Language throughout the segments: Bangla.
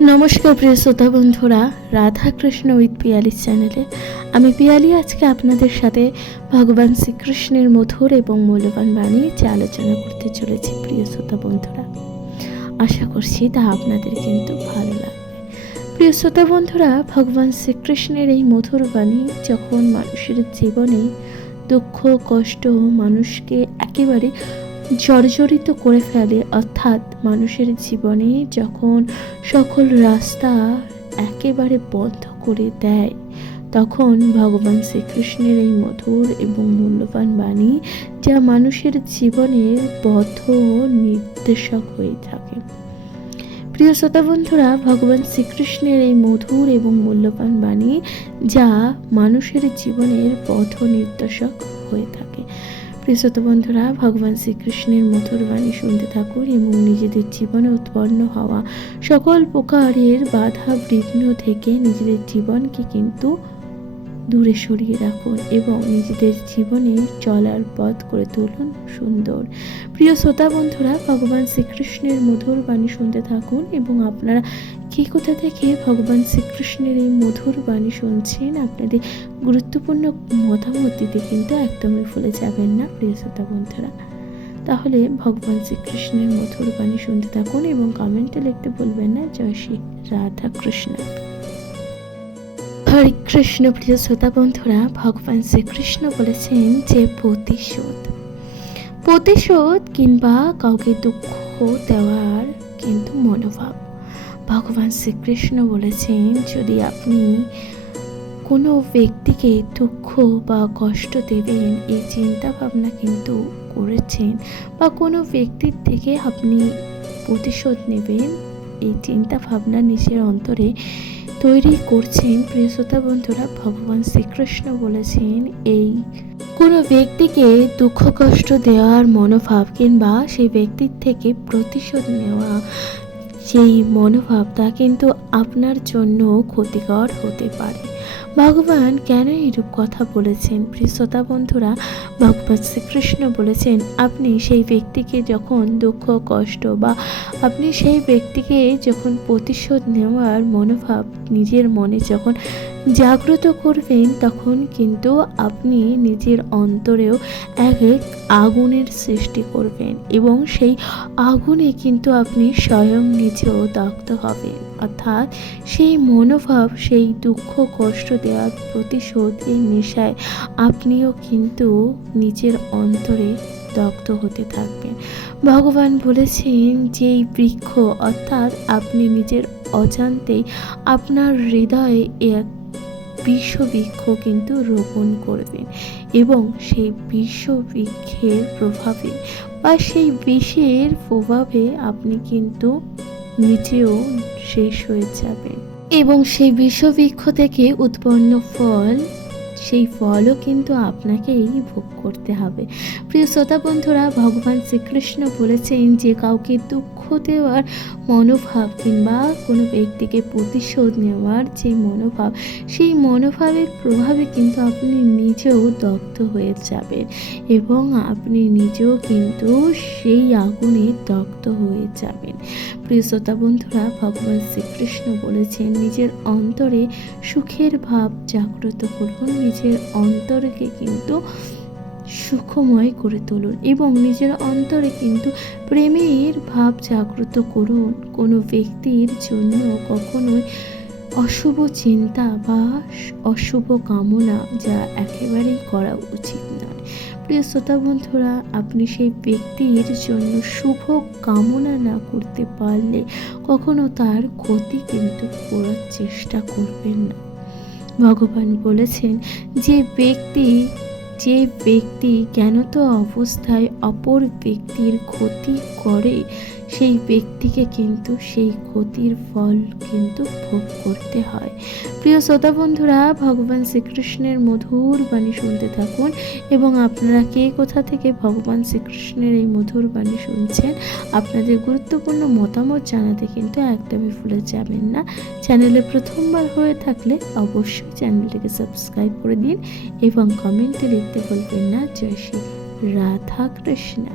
নমস্কার প্রিয় শ্রোতা বন্ধুরা, রাধা কৃষ্ণ উইথ পিয়ালি চ্যানেলে। আমি পিয়ালি, আজকে আপনাদের সাথে ভগবান শ্রীকৃষ্ণের মধুর এবং মূল্যবান বাণী যে আলোচনা করতে চলেছি, প্রিয় শ্রোতা বন্ধুরা। আশা করছি তা আপনাদের কিন্তু ভালো লাগবে। প্রিয় শ্রোতা বন্ধুরা, ভগবান শ্রীকৃষ্ণের এই মধুর বাণী যখন মানুষের জীবনে দুঃখ, কষ্ট, মানুষকে একেবারে জর্জরিত করে ফেলে। অর্থাৎ মানুষের জীবনে যখন সকল রাস্তা একেবারে বন্ধ করে দেয়, তখন ভগবান শ্রীকৃষ্ণের এই মধুর এবং মূল্যবান বাণী যা মানুষের জীবনের বদ্ধ নির্দেশক হয়ে থাকে। প্রিয় শ্রোতা বন্ধুরা, ভগবান শ্রীকৃষ্ণের এই মধুর এবং মূল্যবান বাণী যা মানুষের জীবনের পথ নির্দেশক হয়ে থাকে। প্রিয় শ্রোতা বন্ধুরা, ভগবান শ্রীকৃষ্ণের মধুর বাণী শুনতে থাকুন এবং নিজেদের জীবনে উৎপন্ন হওয়া সকল প্রকারের বাধা বিঘ্ন থেকে নিজেদের জীবনকে কিন্তু দূরে সরিয়ে রাখুন এবং নিজেদের জীবনে চলার পথ করে তুলুন সুন্দর। প্রিয় শ্রোতা বন্ধুরা, ভগবান শ্রীকৃষ্ণের মধুর বাণী শুনতে থাকুন এবং আপনারা কে কোথা থেকে ভগবান শ্রীকৃষ্ণের এই মধুর বাণী শুনছেন। আপনাদের গুরুত্বপূর্ণ মতামত দিতে কিন্তু একদমই ভুলে যাবেন না, প্রিয় শ্রোতা বন্ধুরা। তাহলে ভগবান শ্রীকৃষ্ণের মধুর বাণী শুনতে থাকুন এবং কমেন্টে লিখতে বলবেন না, জয় শ্রী রাধা কৃষ্ণ হরে কৃষ্ণ, প্রিয় শ্রোতা বন্ধুরা, ভগবান শ্রীকৃষ্ণ বলেছেন যে প্রতিশোধ। প্রতিশোধ কিংবা কাউকে দুঃখ দেওয়ার কিন্তু মনোভাব। ভগবান শ্রীকৃষ্ণ বলেছেন, যদি আপনি কোনো ব্যক্তিকে দুঃখ বা কষ্ট দেবেন, এই চিন্তা ভাবনা কিন্তু করেছেন বা কোনো ব্যক্তির থেকে আপনি প্রতিশোধ নেবেন, এই চিন্তা ভাবনা নিজের অন্তরে তৈরি করছেন। প্রিয় শ্রোতা বন্ধুরা, ভগবান শ্রীকৃষ্ণ বলেছেন, এই কোনো ব্যক্তিকে দুঃখ কষ্ট দেওয়ার মনোভাব কিংবা সেই ব্যক্তির থেকে প্রতিশোধ নেওয়া সেই মনোভাবটা কিন্তু আপনার জন্য ক্ষতিকর হতে পারে। ভগবান কেন এরূপ কথা বলেছেন? প্রিয় শ্রোতা বন্ধুরা, ভগবান শ্রীকৃষ্ণ বলেছেন, আপনি সেই ব্যক্তিকে যখন দুঃখ, কষ্ট বা আপনি সেই ব্যক্তিকে যখন প্রতিশোধ নেওয়ার মনোভাব নিজের মনে যখন জাগ্রত করবেন, তখন কিন্তু আপনি নিজের অন্তরেও এক এক আগুনের সৃষ্টি করবেন এবং সেই আগুনে কিন্তু আপনি স্বয়ং নিজেও দগ্ধ হবেন। অর্থাৎ সেই মনোভাব, সেই দুঃখ, কষ্ট দেওয়ার প্রতিশোধ এই নেশায় আপনিও কিন্তু নিজের অন্তরে দগ্ধ হতে থাকবেন। ভগবান বলেছেন যে এই বৃক্ষ, অর্থাৎ আপনি নিজের অজান্তেই আপনার হৃদয়ে এক বিশ্ববৃক্ষ কিন্তু রোপণ করবেন এবং সেই বিশ্ববৃক্ষের প্রভাবে বা সেই বিষের প্রভাবে আপনি কিন্তু নিজেও শেষ হয়ে যাবে। এবং সেই বিশ্ববৃক্ষ থেকে উৎপন্ন ফল, সেই ফলও কিন্তু আপনাকেই ভোগ করতে হবে। প্রিয় শ্রোতা বন্ধুরা, ভগবান শ্রীকৃষ্ণ বলেছেন, যে কাউকে দুঃখ দেওয়ার মনোভাব কিংবা কোনো ব্যক্তিকে প্রতিশোধ নেওয়ার যে মনোভাব, সেই মনোভাবের প্রভাবে কিন্তু আপনি নিজেও দগ্ধ হয়ে যাবেন এবং আপনি নিজেও কিন্তু সেই আগুনে দগ্ধ হয়ে যাবেন। প্রিয় শ্রোতা বন্ধুরা, ভগবান শ্রীকৃষ্ণ বলেছেন, নিজের অন্তরে সুখের ভাব জাগ্রত করুন, নিজের অন্তরকে কিন্তু সুখময় করে তুলুন এবং নিজের অন্তরে কিন্তু প্রেমের ভাব জাগ্রত করুন। কোনো ব্যক্তির জন্য কখনোই অশুভ চিন্তা বা অশুভ কামনা যা একেবারেই করা উচিত নয় প্রিয় শ্রোতা বন্ধুরা, আপনি সেই ব্যক্তির জন্য শুভ কামনা না করতে পারলে কখনো তার ক্ষতি কিন্তু করার চেষ্টা করবেন না। ভগবান বলেছেন, যে ব্যক্তি যে ব্যক্তি জ্ঞানত অবস্থায় অপর ব্যক্তির ক্ষতি করে সেই ব্যক্তিকে কিন্তু সেই ক্ষতির ফল কিন্তু ভোগ করতে হয়। প্রিয় শ্রোতা বন্ধুরা, ভগবান শ্রীকৃষ্ণের মধুর বাণী শুনতে থাকুন এবং আপনারা কে কোথা থেকে ভগবান শ্রীকৃষ্ণের এই মধুর বাণী শুনছেন, আপনাদের গুরুত্বপূর্ণ মতামত জানাতে কিন্তু একদমই ভুলে যাবেন না। চ্যানেলে প্রথমবার হয়ে থাকলে অবশ্যই চ্যানেলটিকে সাবস্ক্রাইব করে দিন এবং কমেন্টে লিখতে বলবেন না। জয় শ্রী রাধা কৃষ্ণা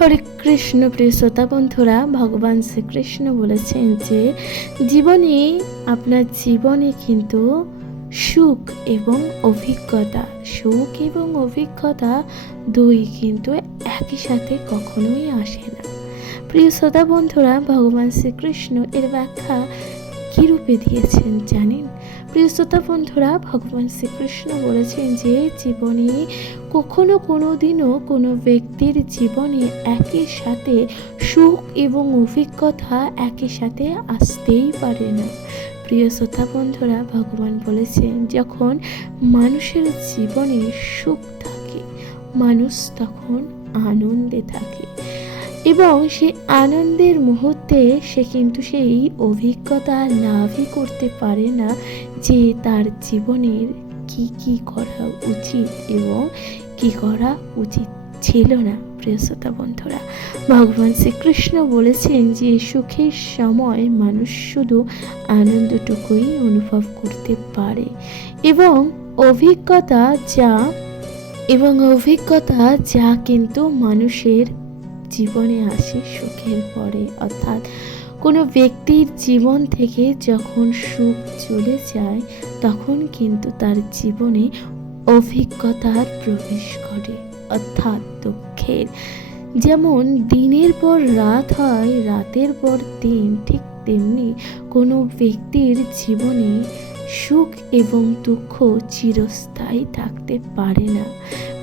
হরে কৃষ্ণ প্রিয় শ্রোতা বন্ধুরা, ভগবান শ্রীকৃষ্ণ বলেছেন যে জীবনে আপনার জীবনে কিন্তু সুখ এবং অভিজ্ঞতা, সুখ এবং অভিজ্ঞতা দুই কিন্তু একই সাথে কখনোই আসে না। প্রিয় শ্রোতা বন্ধুরা, ভগবান শ্রীকৃষ্ণ এর ব্যাখ্যা কী রূপে দিয়েছেন জানেন? প্রিয় শ্রোতা বন্ধুরা, ভগবান শ্রীকৃষ্ণ বলেছেন যে জীবনে কখনো কোনো দিনও কোনো ব্যক্তির জীবনে একই সাথে সুখ এবং অভিজ্ঞতা একই সাথে আসতেই পারে না। প্রিয় শ্রোতা বন্ধুরা, ভগবান বলেছেন যখন মানুষের জীবনে সুখ থাকে, মানুষ তখন আনন্দে থাকে এবং সেই আনন্দের মুহূর্তে সে কিন্তু সেই অভিজ্ঞতা লাভই করতে পারে না যে তার জীবনের কি কি করা উচিত এবং কি করা উচিত ছিল না, প্রিয় বন্ধুরা। ভগবান শ্রীকৃষ্ণ বলেছেন যে, সুখের সময় মানুষ শুধু আনন্দটুকুই অনুভব করতে পারে এবং অভিজ্ঞতা যা, এবং অভিজ্ঞতা যা কিন্তু মানুষের জীবনে আসে সুখের পরে। অর্থাৎ কোনো ব্যক্তির জীবন থেকে যখন সুখ চলে যায়, তখন কিন্তু তার জীবনে অভিজ্ঞতার প্রবেশ করে অর্থাৎ দুঃখের। যেমন দিনের পর রাত হয়, রাতের পর দিন, ঠিক তেমনি কোনো ব্যক্তির জীবনে সুখ এবং দুঃখ চিরস্থায়ী থাকতে পারে না।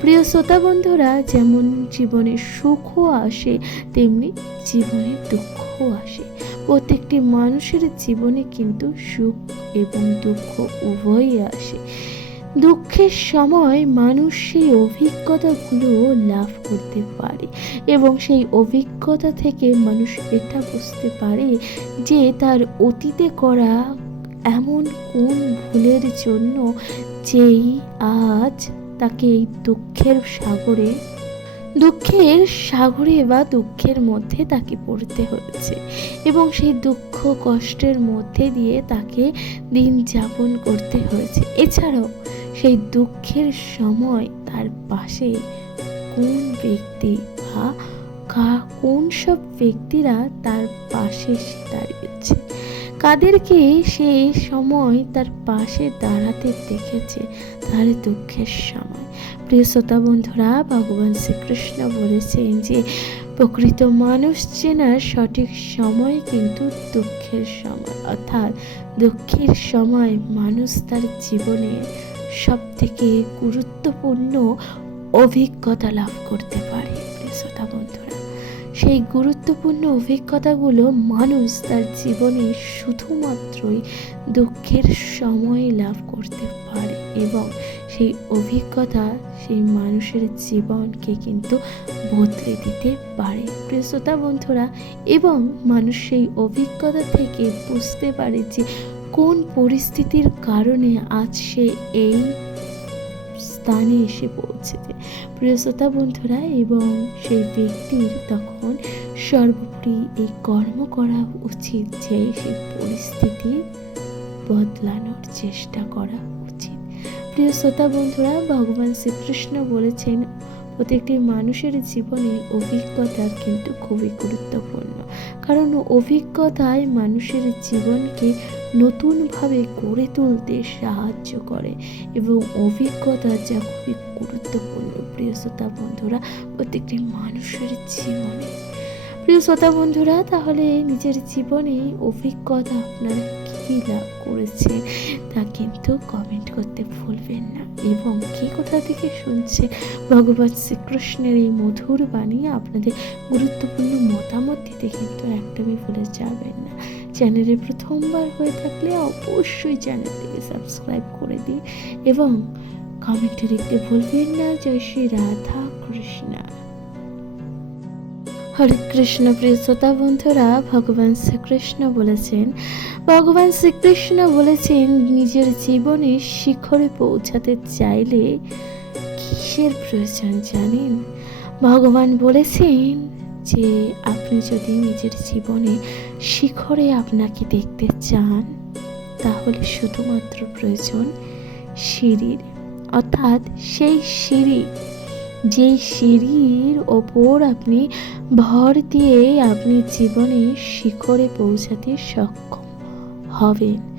প্রিয় শ্রোতা বন্ধুরা, যেমন জীবনে সুখও আসে, তেমনি জীবনে দুঃখও আসে। প্রত্যেকটি মানুষের জীবনে কিন্তু সুখ এবং দুঃখ উভয়ই আসে। দুঃখের সময় মানুষ সেই অভিজ্ঞতাগুলো লাভ করতে পারে এবং সেই অভিজ্ঞতা থেকে মানুষ এটা বুঝতে পারে যে তার অতীতে করা এমন কোন ভুলের জন্য যেই আজ তাকে এই দুঃখের সাগরে দুঃখের সাগরে বা দুঃখের মধ্যে তাকে পড়তে হয়েছে এবং সেই দুঃখ, কষ্টের মধ্যে দিয়ে তাকে দিন যাপন করতে হয়েছে। এছাড়াও সেই দুঃখের সময় তার পাশে কোন ব্যক্তি বা কোন সব ব্যক্তিরা তার পাশে দাঁড়িয়েছে? কাদেরকে সে সময় তার পাশে দাঁড়াতে দেখেছে তার দুঃখের সময়? প্রিয় শ্রোতা বন্ধুরা, ভগবান শ্রীকৃষ্ণ বলেছেন যে, প্রকৃত মানুষ চেনার সঠিক সময় কিন্তু দুঃখের সময়। অর্থাৎ দুঃখের সময় মানুষ তার জীবনে সব থেকে গুরুত্বপূর্ণ অভিজ্ঞতা লাভ করতে পারে শ্রোতা বন্ধুরা। সেই গুরুত্বপূর্ণ অভিজ্ঞতাগুলো মানুষ তার জীবনে শুধুমাত্রই দুঃখের সময় লাভ করতে পারে এবং সেই অভিজ্ঞতা সেই মানুষের জীবনকে কিন্তু বদলে দিতে পারে। শ্রোতা বন্ধুরা, এবং মানুষ সেই অভিজ্ঞতা থেকে বুঝতে পারে যে কোন পরিস্থিতির কারণে আজ সে এই স্থানে এসে পৌঁছেছে। প্রিয় শ্রোতা বন্ধুরা, এবং সেই ব্যক্তির তখন সর্বোপরি এই কর্ম করা উচিত যে সেই পরিস্থিতি বদলানোর চেষ্টা করা প্রিয় শ্রোতা বন্ধুরা, ভগবান শ্রীকৃষ্ণ বলেছেন, প্রত্যেকটি মানুষের জীবনে অভিজ্ঞতার কিন্তু খুবই গুরুত্বপূর্ণ। কারণ অভিজ্ঞতায় মানুষের জীবনকে নতুনভাবে গড়ে তুলতে সাহায্য করে এবং অভিজ্ঞতা যা খুবই গুরুত্বপূর্ণ, প্রিয় শ্রোতা বন্ধুরা, প্রত্যেকটি মানুষের জীবনে। প্রিয় শ্রোতা বন্ধুরা, তাহলে নিজের জীবনে অভিজ্ঞতা আপনারা কী লাভ করেছে তা কিন্তু কমেন্ট করতে ভুলবেন না। এবং কে কোথা থেকে শুনছে? ভগবান শ্রীকৃষ্ণের এই মধুর বাণী আপনাদের গুরুত্বপূর্ণ মতামত দিতে কিন্তু একদমই ভুলে যাবেন না। চ্যানেলে প্রথমবার হয়ে থাকলে অবশ্যই চ্যানেলটিকে সাবস্ক্রাইব করে দিন এবং কমেন্টে লিখতে ভুলবেন না। জয় শ্রী রাধা কৃষ্ণা। হরে কৃষ্ণ প্রিয় শ্রোতা বন্ধুরা, ভগবান শ্রীকৃষ্ণ বলেছেন, ভগবান শ্রীকৃষ্ণ বলেছেন, নিজের জীবনে শিখরে পৌঁছাতে চাইলে কিসের প্রয়োজন জানেন? ভগবান বলেছেন যে, আপনি যদি নিজের জীবনে শিখরে আপনাকে দেখতে চান, তাহলে শুধুমাত্র প্রয়োজন সিঁড়ির। অর্থাৎ সেই সিঁড়ি যেই সিঁড়ির ওপর আপনি ভর দিয়ে আপনি জীবনে শিখরে পৌঁছাতে সক্ষম হবেন।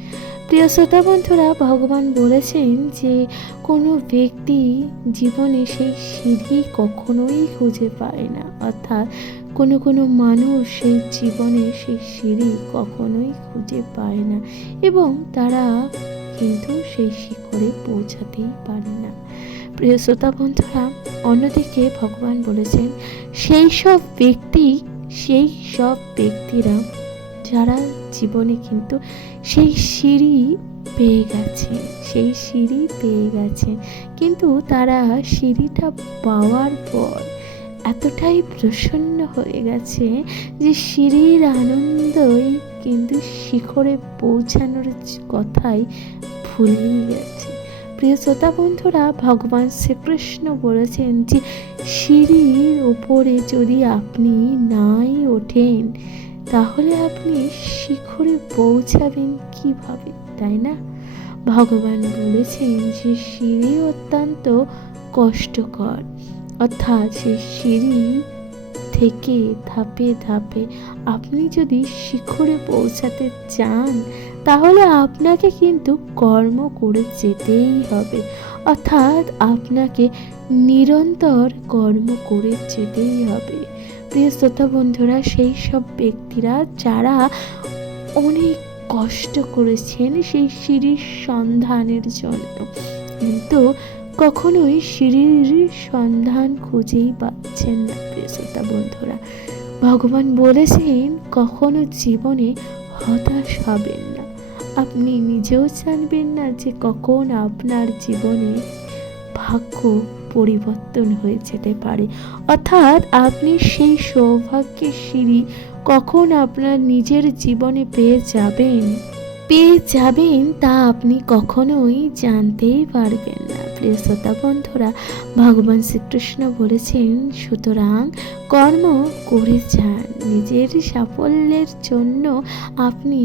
প্রিয় শ্রোতা বন্ধুরা, ভগবান বলেছেন যে কোনো ব্যক্তি জীবনে সেই সিঁড়ি কখনোই খুঁজে পায় না। অর্থাৎ কোনো কোনো মানুষ সেই জীবনে সেই সিঁড়ি কখনোই খুঁজে পায় না এবং তারা কিন্তু সেই শিখরে পৌঁছাতেই পারে না। প্রিয় শ্রোতা বন্ধুরা অন্যদিকে ভগবান বলেছেন, সেই সব ব্যক্তি, সেই সব ব্যক্তিরা, যারা জীবনে কিন্তু সেই সিঁড়ি পেয়ে গেছে, সেই সিঁড়ি পেয়ে গেছে, কিন্তু তারা সিঁড়িটা পাওয়ার পর এতটাই প্রসন্ন হয়ে গেছে যে সিঁড়ির আনন্দই কিন্তু শিখরে পৌঁছানোর কথাই ভুলেই গেছে। প্রিয় শ্রোতা বন্ধুরা, ভগবান শ্রীকৃষ্ণ বলেছেন যে, সিঁড়ির ওপরে যদি আপনি নাই ওঠেন, তাহলে আপনি শিখরে পৌঁছাবেন কীভাবে, তাই না? ভগবান বলেছেন যে, সিঁড়ি অত্যন্ত কষ্টকর। অর্থাৎ সেই সিঁড়ি থেকে ধাপে ধাপে আপনি যদি শিখরে পৌঁছাতে চান তাহলে আপনাকে কিন্তু কর্ম করে যেতেই হবে। অর্থাৎ আপনাকে নিরন্তর কর্ম করে যেতেই হবে। প্রিয় শ্রোতা বন্ধুরা, সেই সব ব্যক্তিরা যারা অনেক কষ্ট করেছেন সেই সিঁড়ির সন্ধানের জন্য। কিন্তু কখনোই সিঁড়ির সন্ধান খুঁজেই পাচ্ছেন না, প্রিয় শ্রোতা বন্ধুরা। ভগবান বলেছেন, কখনো জীবনে হতাশ হবেন না। আপনি নিজেও জানবেন না যে কখন আপনার জীবনে ভাগ্য পরিবর্তন হয়ে যেতে পারে। অর্থাৎ আপনি সেই সৌভাগ্যের সিঁড়ি কখন আপনার নিজের জীবনে পেয়ে যাবেন? পেয়ে যাবেন তা আপনি কখনোই জানতেই পারবেন না। প্রিয় শ্রোতা বন্ধুরা, ভগবান শ্রীকৃষ্ণ বলেছেন, সুতরাং কর্ম করে যান। নিজের সাফল্যের জন্য আপনি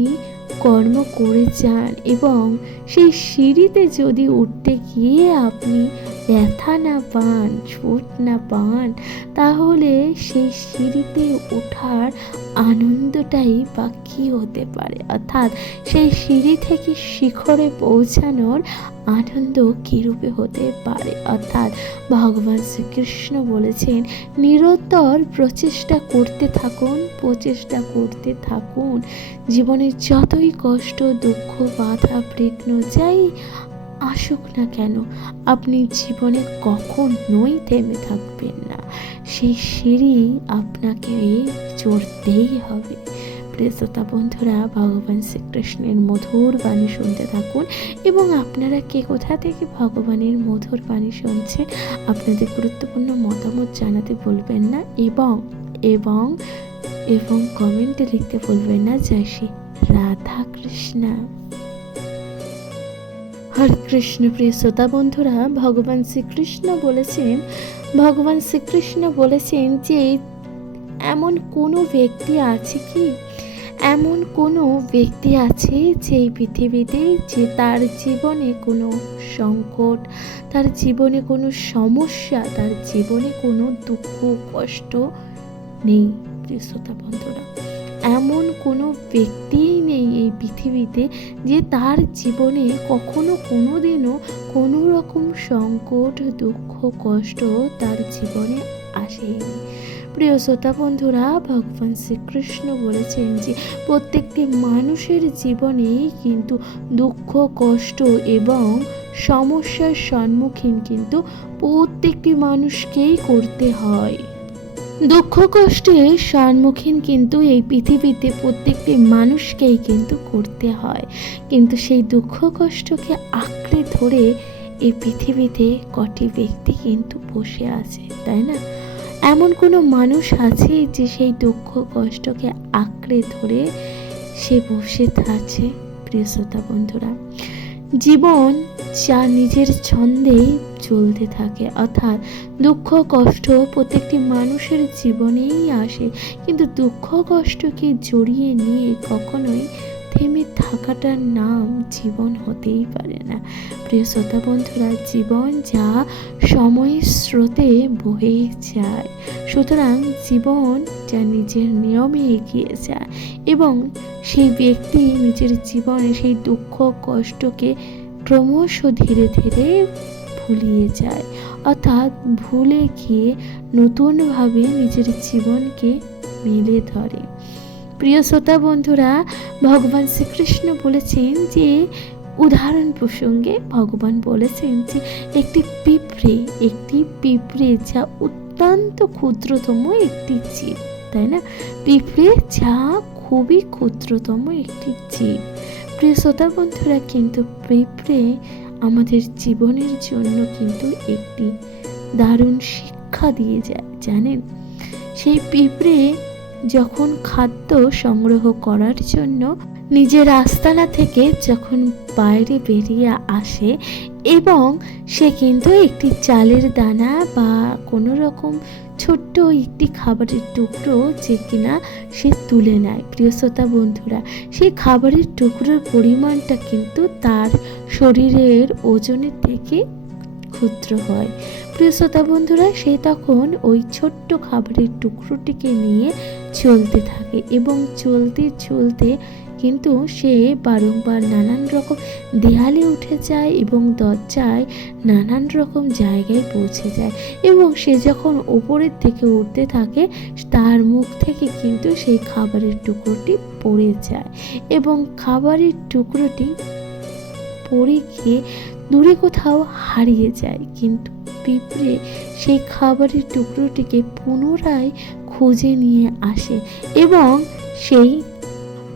কর্ম করে যান এবং সেই সিঁড়িতে যদি উঠতে গিয়ে আপনি ব্যথা না পান, ছুট না পান, তাহলে সেই সিঁড়িতে ওঠার আনন্দটাই বা কী হতে পারে? অর্থাৎ সেই সিঁড়ি থেকে শিখরে পৌঁছানোর আনন্দ কীরূপে হতে পারে? অর্থাৎ ভগবান শ্রীকৃষ্ণ বলেছেন, নিরন্তর প্রচেষ্টা করতে থাকুন, প্রচেষ্টা করতে থাকুন। জীবনের যতই কষ্ট, দুঃখ, বাধা, বিঘ্ন, যাই আসুক না কেন, আপনি জীবনে কখনোই থেমে থাকবেন না। সেই সিঁড়ি আপনাকে চড়তেই হবে। প্রিয়তা বন্ধুরা, ভগবান শ্রীকৃষ্ণের মধুর বাণী শুনতে থাকুন এবং আপনারা কে কোথা থেকে ভগবানের মধুর বাণী শুনছেন, আপনাদের গুরুত্বপূর্ণ মতামত জানাতে বলবেন না এবং এবং এবং কমেন্টে লিখতে বলবেন না। জয় শ্রী রাধা কৃষ্ণা হরে কৃষ্ণ প্রিয় শ্রোতা বন্ধুরা, ভগবান শ্রীকৃষ্ণ বলেছেন, ভগবান শ্রীকৃষ্ণ বলেছেন যে এমন কোনো ব্যক্তি আছে কি? এমন কোনো ব্যক্তি আছে যে এই পৃথিবীতে যে তার জীবনে কোনো সংকট, তার জীবনে কোনো সমস্যা, তার জীবনে কোনো দুঃখ, কষ্ট নেই? প্রিয় শ্রোতা বন্ধুরা এমন কোনো ব্যক্তিই নেই এই পৃথিবীতে যে তার জীবনে কখনো কোনো দিনও কোনো রকম সংকট, দুঃখ, কষ্ট তার জীবনে আসেনি। প্রিয় শ্রোতা বন্ধুরা, ভগবান শ্রীকৃষ্ণ বলেছেন যে প্রত্যেকটি মানুষের জীবনেই কিন্তু দুঃখ, কষ্ট এবং সমস্যার সম্মুখীন কিন্তু প্রত্যেকটি মানুষকেই করতে হয়। দুঃখ কষ্টের সম্মুখীন কিন্তু এই পৃথিবীতে প্রত্যেকটি মানুষকেই কিন্তু করতে হয়। কিন্তু সেই দুঃখ কষ্টকে আঁকড়ে ধরে এই পৃথিবীতে কটি ব্যক্তি কিন্তু বসে আছে, তাই না? এমন কোনো মানুষ আছে যে সেই দুঃখ কষ্টকে আঁকড়ে ধরে সে বসে আছে প্রিয় শ্রোতা বন্ধুরা, জীবন যা নিজের ছন্দে চলতে থাকে। অর্থাৎ দুঃখ, কষ্ট প্রত্যেকটি মানুষের জীবনেই আসে। কিন্তু দুঃখ, কষ্টকে জড়িয়ে নিয়ে কখনোই থেমে থাকাটার নাম জীবন হতেই পারে না। প্রিয় শ্রোতা বন্ধুরা, জীবন যা সময়ের স্রোতে বয়ে যায়, সুতরাং জীবন যা নিজের নিয়মে এগিয়ে যায় এবং সেই ব্যক্তি নিজের জীবনে সেই দুঃখ, কষ্টকে ক্রমশ ধীরে ধীরে ভুলিয়ে যায়। অর্থাৎ ভুলে গিয়ে নতুনভাবে নিজের জীবনকে মেলে ধরে। প্রিয় শ্রোতা বন্ধুরা, ভগবান শ্রীকৃষ্ণ বলেছেন যে, উদাহরণ প্রসঙ্গে ভগবান বলেছেন যে, একটি পিঁপড়ে একটি পিঁপড়ে যা অত্যন্ত ক্ষুদ্রতম একটি জীব, তাই না? পিঁপড়ে যা খুবই ক্ষুদ্রতম একটি জীব। প্রিয় শ্রোতা বন্ধুরা, কিন্তু পিঁপড়ে আমাদের জীবনের জন্য কিন্তু একটি দারুণ শিক্ষা দিয়ে যায়, জানেন? সেই পিঁপড়ে যখন খাদ্য সংগ্রহ করার জন্য নিজের আস্তানা থেকে যখন বাইরে বেরিয়ে আসে এবং সে কিন্তু একটি চালের দানা বা কোনো রকম ছোট্ট একটি খাবারের টুকরো যে কিনা সে তুলে নেয়। প্রিয় শ্রোতা বন্ধুরা, সেই খাবারের টুকরোর পরিমাণটা কিন্তু তার শরীরের ওজনের থেকে ক্ষুদ্র হয়। প্রিয় শ্রোতা বন্ধুরা, সে তখন ওই ছোট্ট খাবারের টুকরোটিকে নিয়ে চলতে থাকে এবং চলতে চলতে কিন্তু সে বারংবার নানান রকম দেয়ালে উঠে যায় এবং দরজায় নানান রকম জায়গায় পৌঁছে যায় এবং সে যখন ওপরের থেকে উঠতে থাকে, তার মুখ থেকে কিন্তু সেই খাবারের টুকরোটি পড়ে যায় এবং খাবারের টুকরোটি পড়ে গিয়ে দূরে কোথাও হারিয়ে যায়। কিন্তু পিঁপড়ে সেই খাবারের টুকরোটিকে পুনরায় খুঁজে নিয়ে আসে এবং সেই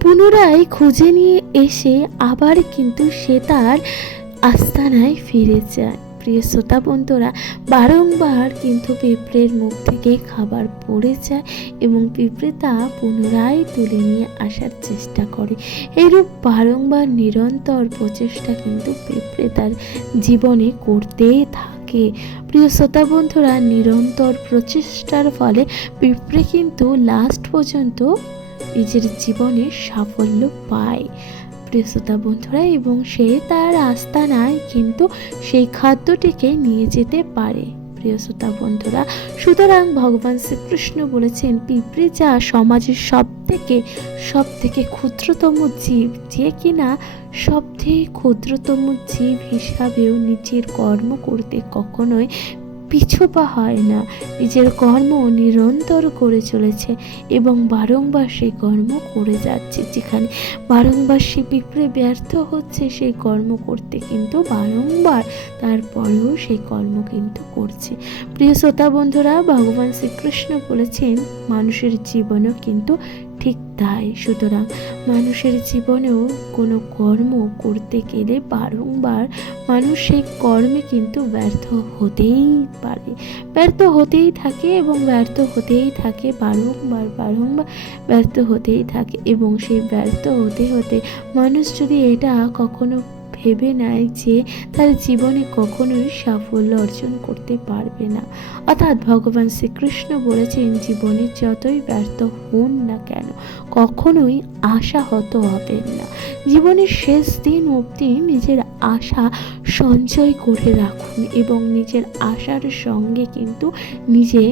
পুনরায় খুঁজে নিয়ে এসে আবার কিন্তু সে তার আস্তানায় ফিরে যায়। প্রিয় শ্রোতা বন্ধুরা, বারংবার কিন্তু পিঁপড়ের মুখ থেকে খাবার পড়ে যায় এবং পিঁপড়ে তা পুনরায় তুলে নিয়ে আসার চেষ্টা করে। এরূপ বারংবার নিরন্তর প্রচেষ্টা কিন্তু পিঁপড়ে তার জীবনে করতেই থাকে। প্রিয় শ্রোতা বন্ধুরা, নিরন্তর প্রচেষ্টার ফলে পিঁপড়ে কিন্তু লাস্ট পর্যন্ত নিজের জীবনে সাফল্য পায়। প্রিয় বন্ধুরা, এবং সে তার আস্তানায় কিন্তু সেই খাদ্যটিকে নিয়ে যেতে পারে। প্রিয় শ্রোতা বন্ধুরা, সুতরাং ভগবান শ্রীকৃষ্ণ বলেছেন, পিঁপড়ে যা সমাজের সব থেকে সব থেকে ক্ষুদ্রতম জীব, যে কিনা সব থেকে ক্ষুদ্রতম জীব হিসাবেও নিজের কর্ম করতে কখনোই পিছুপা হয় না। নিজের কর্ম নিরন্তর করে চলেছে এবং বারংবার সেই কর্ম করে যাচ্ছে যেখানে বারংবার সে পিঁপড়ে ব্যর্থ হচ্ছে সেই কর্ম করতে কিন্তু বারংবার তারপরেও সেই কর্ম কিন্তু করছে। প্রিয় শ্রোতা বন্ধুরা, ভগবান শ্রীকৃষ্ণ বলেছেন, মানুষের জীবনও কিন্তু ঠিক তাই। সুতরাং মানুষের জীবনেও কোনো কর্ম করতে গেলে বারংবার মানুষ সেই কর্মে কিন্তু ব্যর্থ হতেই পারে। ব্যর্থ হতেই থাকে এবং ব্যর্থ হতেই থাকে, বারংবার বারংবার ব্যর্থ হতেই থাকে এবং সেই ব্যর্থ হতে হতে মানুষ যদি এটা কখনো ভেবে নেয় যে তার জীবনে কখনোই সাফল্য অর্জন করতে পারবে না। অর্থাৎ ভগবান শ্রীকৃষ্ণ বলেছেন, জীবনে যতই ব্যর্থ হন না কেন, কখনোই আশাহত হবেন না। জীবনের শেষ দিন অবধি নিজের আশা সঞ্চয় করে রাখুন এবং নিজের আশার সঙ্গে কিন্তু নিজে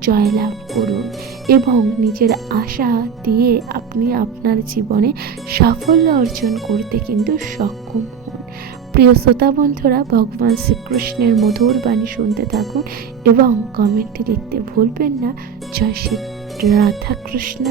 জয়লাভ করুন এবং নিজের আশা দিয়ে আপনি আপনার জীবনে সাফল্য অর্জন করতে কিন্তু সক্ষম প্রিয় শ্রোতা বন্ধুরা, ভগবান শ্রীকৃষ্ণের মধুর বাণী শুনতে থাকুন এবং কমেন্টে লিখতে ভুলবেন না। জয় শ্রী রাধা কৃষ্ণ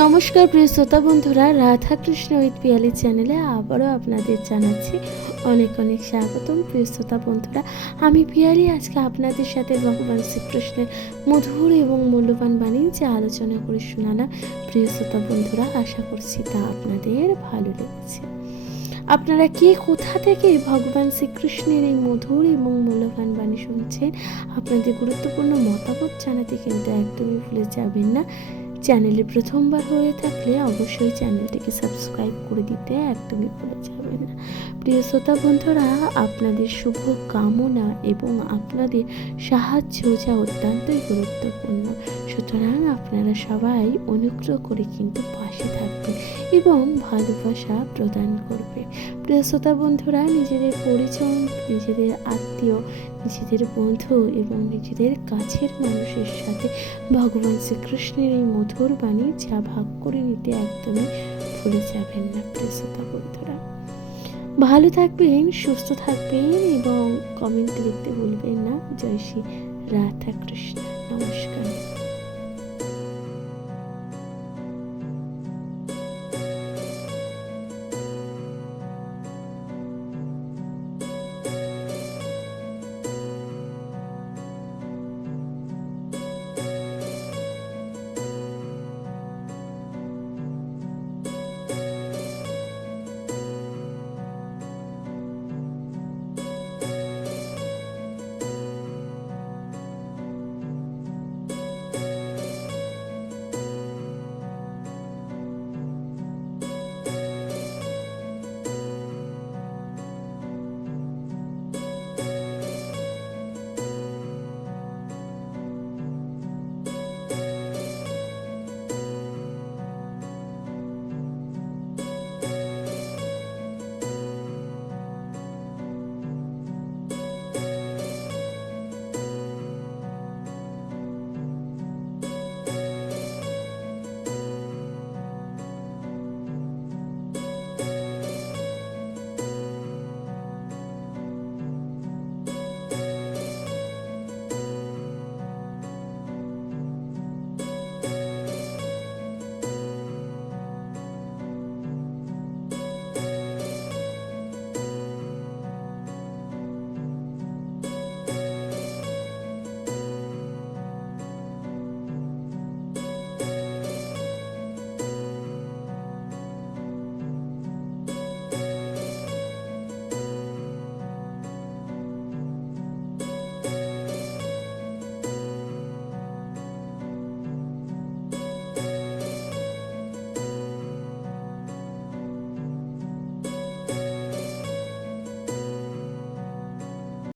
নমস্কার প্রিয় শ্রোতা বন্ধুরা রাধা কৃষ্ণ উইথ পিয়ালি চ্যানেলে আবারও আপনাদের জানাচ্ছি অনেক অনেক স্বাগতম, প্রিয় শ্রোতা বন্ধুরা। আমি পিয়ালি আজকে আপনাদের সাথে ভগবান শ্রীকৃষ্ণের মধুর এবং মূল্যবান বাণী যে আলোচনা করে শোনালাম, প্রিয় শ্রোতা বন্ধুরা, আশা করছি তা আপনাদের ভালো লেগেছে। আপনারা কে, কোথা থেকে ভগবান শ্রীকৃষ্ণের এই মধুর এবং মূল্যবান বাণী শুনছেন? আপনাদের গুরুত্বপূর্ণ মতামত জানাতে কিন্তু একদমই ভুলে যাবেন না। চ্যানেলে প্রথমবার হয়ে থাকলে অবশ্যই চ্যানেলটিকে সাবস্ক্রাইব করে দিতে একদমই ভুলে যাবেন না। প্রিয় শ্রোতা বন্ধুরা, আপনাদের শুভ কামনা এবং আপনাদের সাহায্য যা অত্যন্তই গুরুত্বপূর্ণ। সুতরাং আপনারা সবাই অনুগ্রহ করে কিন্তু পাশে এবং ভালোবাসা প্রদান করবে। প্রিয় বন্ধুরা, নিজেদের পরিচয়, নিজেদের আত্মীয়, নিজেদের বন্ধু এবং নিজেদের কাছের মানুষের সাথে ভগবান শ্রীকৃষ্ণের এই মধুর বাণী যা ভাগ করে নিতে একদমই ভুলে যাবেন না, প্রিয় বন্ধুরা। ভালো থাকবেন, সুস্থ থাকবেন এবং কমেন্ট লিখতে ভুলবেন না। জয় শ্রী রাধা কৃষ্ণ নমস্কার।